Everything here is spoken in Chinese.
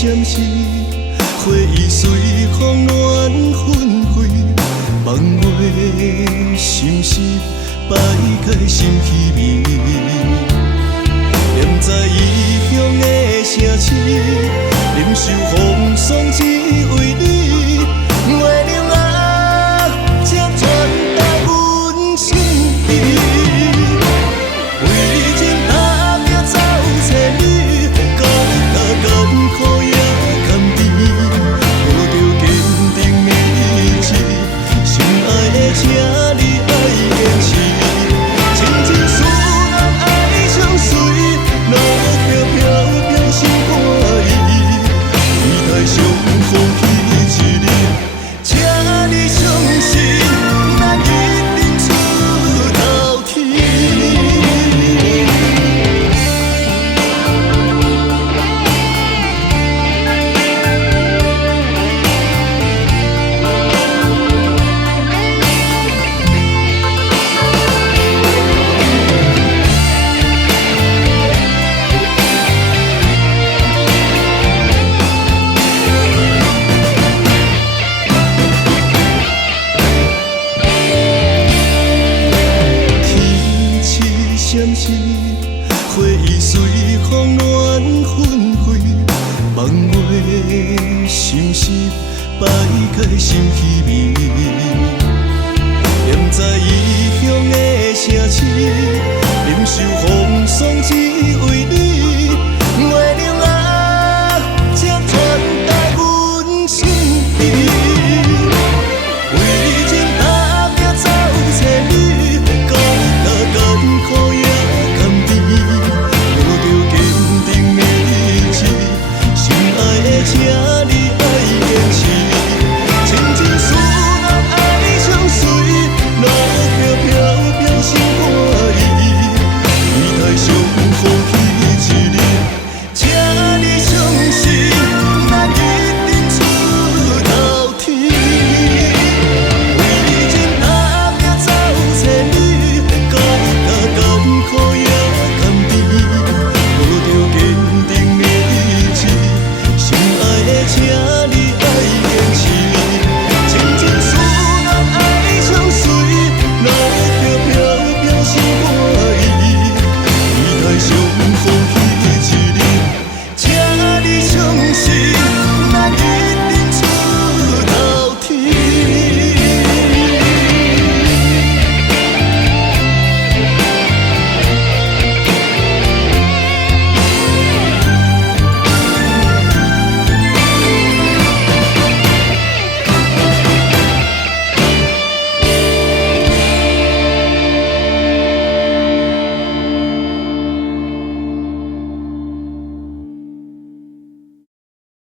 闪烁，花意随风乱纷飞，梦话心事摆开心稀微，念在异乡的城市，忍受风霜只为你，月亮啊，请传达阮心意，为情打拼走千里，到头艰苦也甘甜，抱着坚定意志，心爱的请你爱坚持，亲像思人爱相随，路飘飘飘心肝意，期待相逢彼一日，请你相信，咱一定出头天。闪烁，花意随风乱纷飞，梦话心事摆开心稀微。